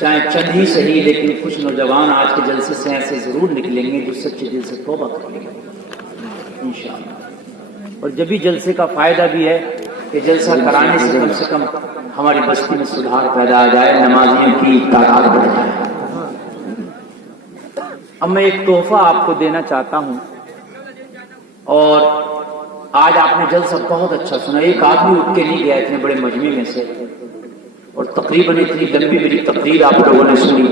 چاہے چند ہی صحیح، لیکن کچھ نوجوان آج کے جلسے سے ایسے ضرور نکلیں گے جو سچے دل سے توبہ کر لیں گے انشاءاللہ۔ اور جبھی جلسے کا فائدہ بھی ہے کہ جلسہ کرانے سے کم ہماری بستی میں سدھار پیدا آ جائے، نمازیوں کی تعداد بڑھ جائے۔ اب میں ایک تحفہ آپ کو دینا چاہتا ہوں، اور آج آپ نے جلسہ بہت اچھا سنا، ایک آدمی اٹھ کے نہیں گیا اتنے بڑے مجمع میں سے، اور تقریباً اتنی لمبی میری تقریر آپ لوگوں نے سنی،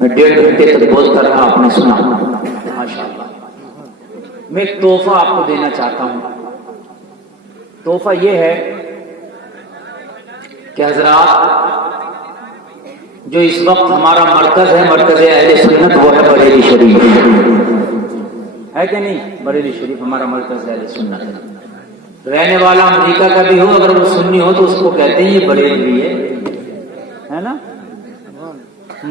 میں 1.5 گھنٹے تک بولتا رہا، آپ نے سنا ماشاءاللہ۔ میں ایک تحفہ آپ کو دینا چاہتا ہوں، تحفہ یہ ہے کہ حضرات جو اس وقت ہمارا مرکز ہے، مرکز اہل سنت، وہ ہے بریلی شریف، ہے کہ نہیں؟ بریلی شریف ہمارا مرکز اہل سنت ہے۔ رہنے والا امریکہ کا بھی ہو، اگر وہ سنی ہو تو اس کو کہتے ہیں یہ بریلوی ہے نا۔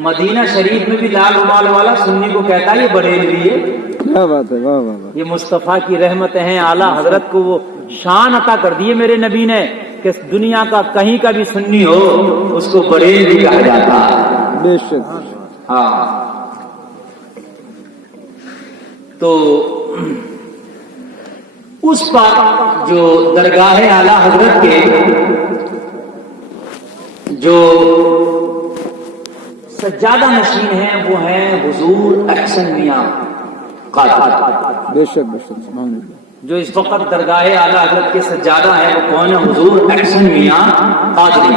مدینہ شریف میں بھی لال رومال والا سنی کو کہتا ہے یہ بریلوی ہے۔ کیا بات ہے، واہ واہ واہ۔ یہ مصطفیٰ کی رحمتیں ہیں، اعلیٰ حضرت کو وہ شان عطا کر دیے میرے نبی نے کہ دنیا کا کہیں کا بھی سنی ہو اس کو بریلوی کہا جاتا ہے۔ بے شک۔ ہاں، تو اس پر جو درگاہ اعلیٰ حضرت کے جو سجادہ نشین ہیں وہ ہیں حضور احسن میاں قادری۔ بے شک بے شک، سبحان اللہ۔ جو اس وقت درگاہ اعلیٰ حضرت کے سجادہ ہیں وہ کون ہے؟ حضور احسن میاں قادری۔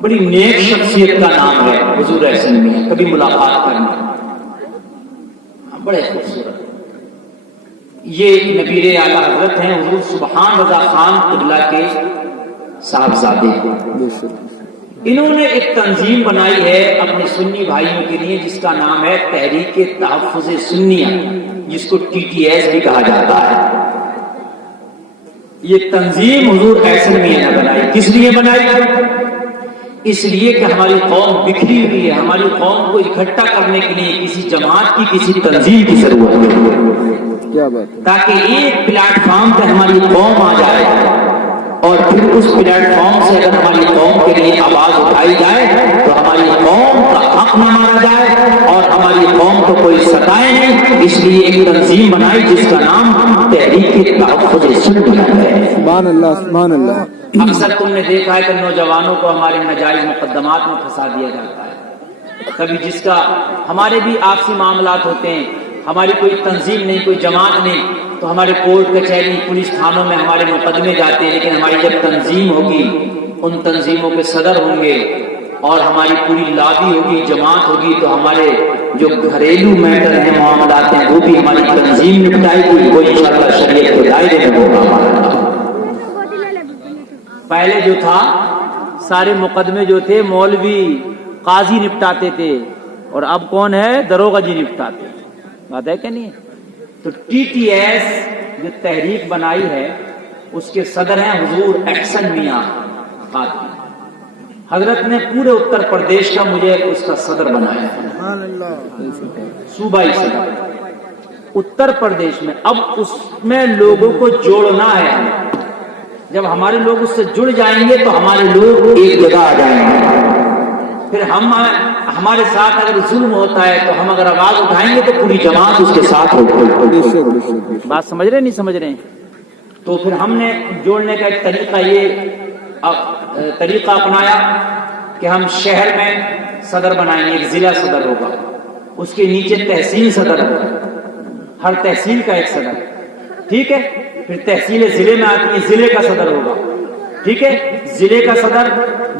بڑی نیک شخصیت کا نام ہے حضور احسن میاں، کبھی ملاقات کرنا، بڑے خوبصورت۔ یہ نبیر اعلیٰ حضرت ہیں حضور سبحان رضا خان قبلہ کے صاحبزادے۔ بے شک۔ انہوں نے ایک تنظیم بنائی ہے اپنے سنی بھائیوں کے لیے جس کا نام ہے تحریک تحفظ سنیہ، جس کو TTS بھی کہا جاتا ہے۔ یہ تنظیم حضور احسن میاں نے بنائی۔ کس لیے بنائی؟ اس لیے کہ ہماری قوم بکھری ہوئی ہے، ہماری قوم کو اکٹھا کرنے کے لیے کسی جماعت کی، کسی تنظیم کی ضرورت ہے، کیا بات ہے۔ تاکہ ایک پلیٹ فارم پہ ہماری قوم آ جائے، اور پھر اس پلیٹ فارم سے اگر ہماری قوم کے لیے آواز اٹھائی جائے تو ہماری قوم کا حق نہ مارا جائے اور ہماری قوم کو کوئی ستائے نہیں۔ اس لیے ایک تنظیم بنائی جس کا نام تحریک تحفظ سنیہ ہے۔ سبحان اللہ سبحان اللہ۔ اکثر تم نے دیکھا ہے کہ نوجوانوں کو ہمارے ناجائز مقدمات میں پھنسا دیا جاتا ہے، کبھی جس کا ہمارے بھی آپسی معاملات ہوتے ہیں، ہماری کوئی تنظیم نہیں، کوئی جماعت نہیں، تو ہمارے کورٹ کچہری پولیس تھانوں میں ہمارے مقدمے جاتے ہیں، لیکن ہماری جب تنظیم ہوگی، ان تنظیموں کے صدر ہوں گے اور ہماری پوری لابی ہوگی، جماعت ہوگی، تو ہمارے جو گھریلو میٹر ہیں، معاملات ہیں، وہ بھی ہماری تنظیم نپٹائے گی، وہ انشاءاللہ شریعت کے دائرے میں ہوگا۔ پہلے جو تھا سارے مقدمے جو تھے مولوی قاضی نپٹاتے تھے، اور اب کون ہے؟ دروغہ جی نپٹاتے ہیں۔ بات ہے کہ نہیں؟ تو TTS جو تحریک بنائی ہے اس کے صدر ہیں حضور احسن میاں قادری۔ حضرت نے پورے اتر پردیش کا مجھے اس کا صدر بنایا، سبحان اللہ۔ صوبائی صدر اتر پردیش میں۔ اب اس میں لوگوں کو جوڑنا ہے، جب ہمارے لوگ اس سے جڑ جائیں گے تو ہمارے لوگ ایک جگہ آ جائیں گے، پھر ہمارے ساتھ اگر ظلم ہوتا ہے تو ہم اگر آواز اٹھائیں گے تو پوری جماعت اس کے ساتھ ہوگی۔ بات سمجھ رہے نہیں سمجھ رہے ہیں؟ تو پھر ہم نے جوڑنے کا ایک طریقہ اپنایا کہ ہم شہر میں صدر بنائیں گے، ایک ضلع صدر ہوگا، اس کے نیچے تحصیل صدر ہوگا، ہر تحصیل کا ایک صدر، ٹھیک ہے؟ پھر تحصیل ضلع میں آتی ہے، ضلع کا صدر ہوگا، ٹھیک ہے؟ ضلع کا صدر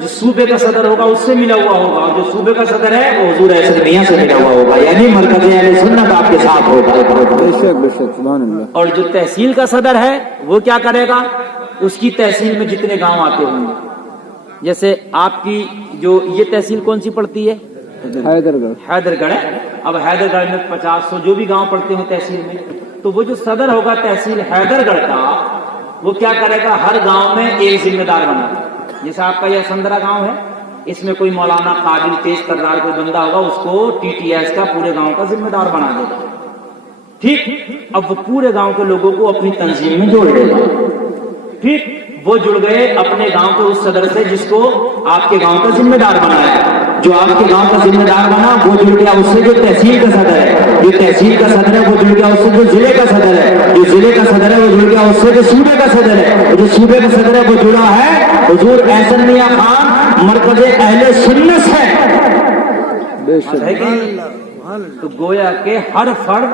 جو صوبے کا صدر ہوگا اس سے ملا ہوا ہوگا، اور جو صوبے کا صدر ہے وہ حضور احسن میاں سے ملا ہوا ہوگا، یعنی مرکز اہل سنت آپ کے ساتھ ہوگا۔ بے شک بے شک، سبحان اللہ۔ اور جو تحصیل کا صدر ہے وہ کیا کرے گا؟ اس کی تحصیل میں جتنے گاؤں آتے ہوں گے، جیسے آپ کی جو یہ تحصیل کون سی پڑتی ہے؟ حیدر گڑھ ہے۔ اب حیدر گڑھ میں 50-100 جو بھی گاؤں پڑتے ہوں تحصیل میں، تو وہ جو صدر ہوگا تحصیل حیدر گڑھ کا، وہ کیا کرے گا؟ ہر گاؤں میں ایک ذمہ دار بنا دے۔ جیسے آپ کا یہ سندرا گاؤں ہے، اس میں کوئی مولانا قابل تیز کردار کوئی بندہ ہوگا، اس کو TTS کا پورے گاؤں کا ذمہ دار بنا دے گا، ٹھیک؟ اب وہ پورے گاؤں کے لوگوں کو اپنی تنظیم میں جوڑ لے گا، ٹھیک؟ وہ جڑ گئے اپنے گاؤں کے اس صدر سے جس کو آپ کے گاؤں کا ذمہ دار بنایا۔ جو آپ کے گاؤں کا ذمہ دار بنا وہ جڑ گیا اس سے جو تحصیل کا صدر ہے، جو تحصیل کا صدر ہے وہ جڑ گیا اس سے جو ضلع کا صدر ہے، جو ضلع کا صدر ہے وہ جڑ گیا اس سے جو صوبے کا صدر ہے، جو صوبے کا صدر ہے وہ جڑا ہے حضور احسن میاں خان مرکز اہل سنت ہے۔ بے شک تو گویا کہ ہر فرد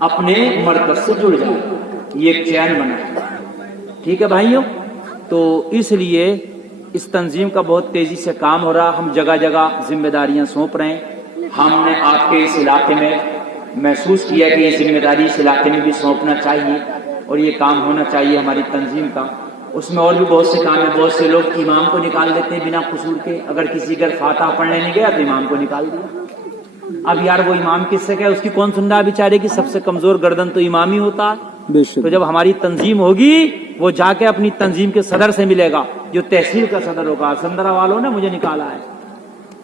اپنے مرکز سے جڑ جائے، یہ ایک چین بنا۔ ٹھیک ہے بھائیوں، تو اس لیے اس تنظیم کا بہت تیزی سے کام ہو رہا، ہم جگہ جگہ ذمہ داریاں سونپ رہے ہیں۔ ہم نے آپ کے اس علاقے میں محسوس کیا کہ یہ ذمہ داری اس علاقے میں بھی سونپنا چاہیے اور یہ کام ہونا چاہیے ہماری تنظیم کا۔ اس میں اور بھی بہت سے کام ہیں، بہت سے لوگ امام کو نکال دیتے ہیں بنا قصور کے، اگر کسی گھر فاتحہ پڑھنے نہیں گیا تو امام کو نکال دیا۔ اب یار وہ امام کس سے کہے، اس کی کون سن رہا بیچارے کی، سب سے کمزور گردن تو امام ہی ہوتا ہے۔ بے شک تو جب ہماری تنظیم ہوگی وہ جا کے اپنی تنظیم کے صدر سے ملے گا، جو تحصیل کا صدر ہوگا۔ سندرا والوں نے مجھے نکالا ہے،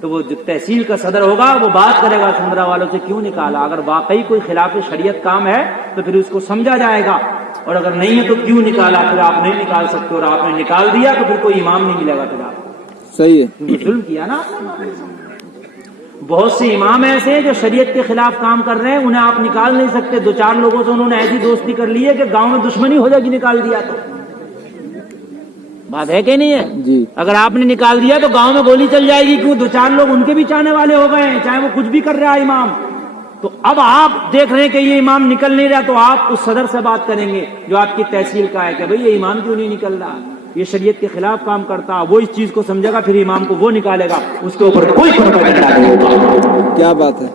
تو وہ جو تحصیل کا صدر ہوگا وہ بات کرے گا سندرا والوں سے کیوں نکالا، اگر واقعی کوئی خلاف شریعت کام ہے تو پھر اس کو سمجھا جائے گا، اور اگر نہیں ہے تو کیوں نکالا، پھر آپ نہیں نکال سکتے، اور آپ نے نکال دیا تو پھر کوئی امام نہیں ملے گا پھر آپ کو۔ صحیح ہے کیونکہ ظلم کیا نا۔ بہت سے امام ایسے ہیں جو شریعت کے خلاف کام کر رہے ہیں، انہیں آپ نکال نہیں سکتے۔ دو چار لوگوں سے انہوں نے ایسی دوستی کر لی ہے کہ گاؤں میں دشمنی ہو جائے گی نکال دیا تو۔ بات ہے کہ نہیں ہے؟ جی اگر آپ نے نکال دیا تو گاؤں میں گولی چل جائے گی، کیوں؟ دو چار لوگ ان کے بھی چاہنے والے ہو گئے ہیں، چاہے وہ کچھ بھی کر رہا ہے امام۔ تو اب آپ دیکھ رہے ہیں کہ یہ امام نکل نہیں رہا، تو آپ اس صدر سے بات کریں گے جو آپ کی تحصیل کا ہے کہ بھئی یہ امام کیوں نہیں نکل رہا، یہ شریعت کے خلاف کام کرتا۔ وہ اس چیز کو سمجھے گا، پھر امام کو وہ نکالے گا، اس کے اوپر کوئی پروپیگنڈا نہیں ہوگا۔ کیا بات ہے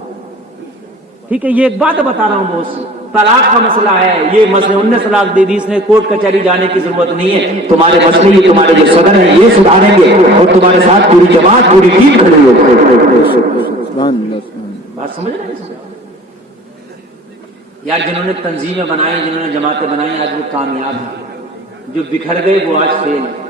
ٹھیک ہے، یہ ایک بات بتا رہا ہوں بہت سی۔ طلاق کا مسئلہ ہے، یہ مسئلے 19 طلاق دے دی، اس نے کورٹ کچہری جانے کی ضرورت نہیں ہے۔ تمہارے مسئلے یہ تمہارے جو صدر ہیں یہ سدھاریں گے، اور تمہارے ساتھ پوری جماعت پوری ٹیم کھڑی ہوگی۔ سبحان اللہ سبحان اللہ۔ بات سمجھ رہے ہیں؟ یار جنہوں نے تنظیمیں بنائی، جنہوں نے جماعتیں بنائی، آج وہ کامیاب ہیں، جو بکھر گئے وہ آج فیل ہیں۔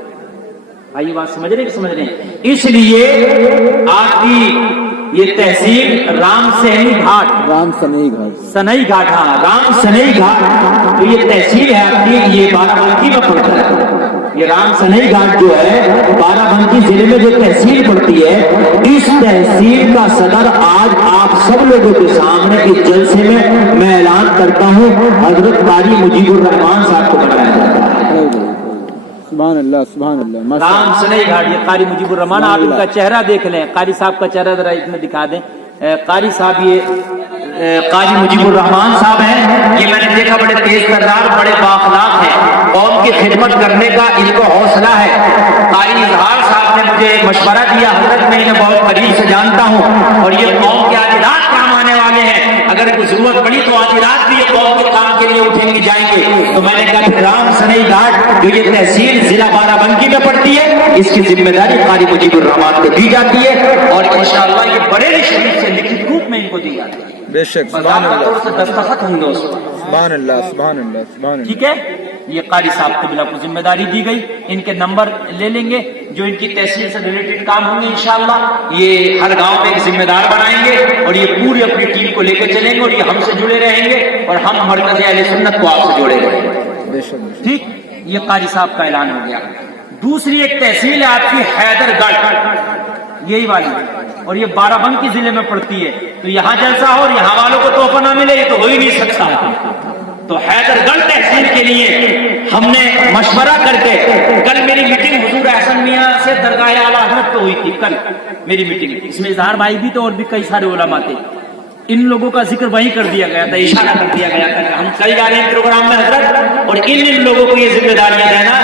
آئیے بات سمجھ رہے ہیں کہ سمجھ رہے ہیں؟ اس لیے آپ کی یہ تحصیل رام سنئی گھاٹ، رام سنئی گھاٹ، سنئی گھاٹ، ہاں رام سنئی گھاٹ، تو یہ تحصیل ہے آپ کی، یہ بارہ بنکی میں پڑتا ہے۔ یہ رام سنئی گھاٹ جو ہے بارہ بنکی ضلع میں جو تحصیل پڑتی ہے، اس تحصیل کا صدر آج آپ سب لوگوں کے سامنے اس جلسے میں اعلان کرتا ہوں، حضرت قاری مجیب الرحمان صاحب کو بنایا جاتا ہے۔ سبحان اللہ سبحان اللہ۔ رام سنئی گھاٹ، یہ قاری مجیب الرحمان، آپ ان کا چہرہ دیکھ لیں، قاری صاحب کا چہرہ ذرا اس میں دکھا دیں۔ قاری صاحب یہ قاری مجیب الرحمان صاحب ہیں، یہ میں نے دیکھا بڑے تیز ترار، بڑے بااخلاق ہیں، قوم کی خدمت کرنے کا ان کو حوصلہ ہے۔ قاری اظہار صاحب نے مجھے ایک مشورہ دیا، حضرت میں انہیں بہت قریب سے جانتا ہوں، اور یہ قوم کے آج رات کام آنے والے ہیں، اگر کوئی ضرورت پڑی تو آج رات بھی یہ قوم کے کام کے لیے اٹھیں گے جائیں گے۔ تو میں نے کہا پھر رام سنئی گھاٹ جو یہ تحصیل ضلع بارہ بنکی میں پڑتی ہے، اس کی ذمہ داری قاری مجیب الرحمان کو دی جاتی ہے، اور انشاءاللہ یہ بریلی شریف سے لکھت روپ میں ان کو دی جاتی ہے۔ بے شک سبحان باقاعدہ طور اللہ سے دستخط ہوں گے اس پر۔ سبحان اللہ سبحان اللہ سبحان اللہ۔ ٹھیک ہے، یہ قاری صاحب کو بلا کو ذمہ داری دی گئی، ان کے نمبر لے لیں گے جو ان کی تحصیل سے ریلیٹڈ کام ہوں گے انشاءاللہ۔ یہ ہر گاؤں میں ایک ذمہ دار بنائیں گے، اور یہ پوری اپنی ٹیم کو لے کے چلیں گے، اور یہ ہم سے جڑے رہیں گے، اور ہم مرکز اہل سنت کو آپ سے جوڑے رہیں گے۔ بے شک ٹھیک، یہ قاری صاحب کا اعلان ہو گیا۔ دوسری ایک تحصیل ہے آپ کی حیدر گڑھ، یہی والی، اور یہ بارہ بنکی ضلع میں پڑتی ہے۔ تو یہاں جلسہ ہو اور یہاں والوں کو تحفہ نہ ملے، یہ تو ہو ہی نہیں سکتا۔ تو حیدر گڑھ تحصیل کے لیے ہم نے مشورہ کر کے، کل میری میٹنگ حضور احسن میاں سے درگاہ اعلیٰ حضرت پہ ہوئی تھی، کل میری میٹنگ، اس میں اظہار بھائی بھی تو اور بھی کئی سارے علماء تھے۔ ان لوگوں کا ذکر وہیں کر دیا گیا تھا، اشارہ کر دیا گیا تھا کہ ہم کئی جا رہے ہیں پروگرام میں حضرت، اور ان لوگوں کو یہ ذمہ داریاں دینا۔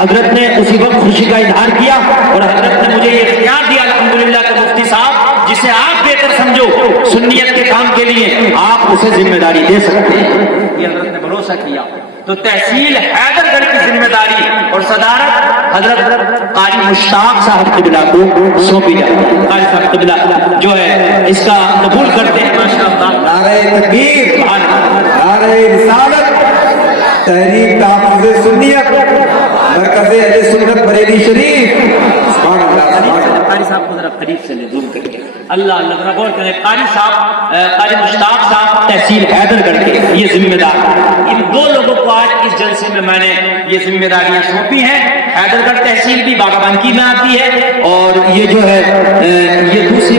حضرت نے اسی وقت خوشی کا اظہار کیا، اور حضرت نے مجھے یہ اختیار دیا الحمدللہ کہ مفتی صاحب جسے آپ بہتر سمجھو سنیت کے کام کے لیے آپ اسے ذمہ داری دے سکتے ہیں، یہ حضرت نے بھروسہ کیا۔ تو تحصیل حیدر گڑھ کی ذمہ داری اور صدارت حضرت قاری مشتاق صاحب قبلہ کو سونپی جاتی ہے۔ قاری صاحب قبلہ جو ہے اس کا قبول کرتے ہیں ماشاءاللہ۔ نعرہ تکبیر، نعرہ رسالت، تحریک تحفظ سنیت، مرکز اہل سنت بریلی شریف۔ سبحان اللہ سبحان اللہ۔ قاری صاحب کو ذرا قریب سے لے زوم کر کے، اللہ اللہ ذرا غور کریں۔ قاری صاحب قاری مشتاق صاحب تحصیل حیدر گڑھ کے یہ ذمہ دار، ان دو لوگوں کو آج اس جلسے میں نے یہ ذمہ داریاں سونپی ہیں۔ حیدر گڑھ تحصیل بھی بارہ بنکی میں آتی ہے، اور یہ جو ہے یہ دوسری